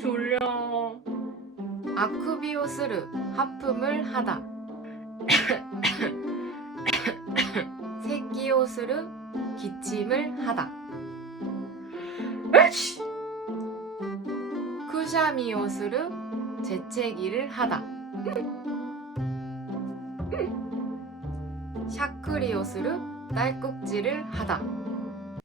졸려. 아쿠비오 스르 하품을 하다. 새끼오 스르 기침을 하다. 에이씨! 쿠샤미오 스르 재채기를 하다. 샤크리오 스르 딸꾹질을 하다.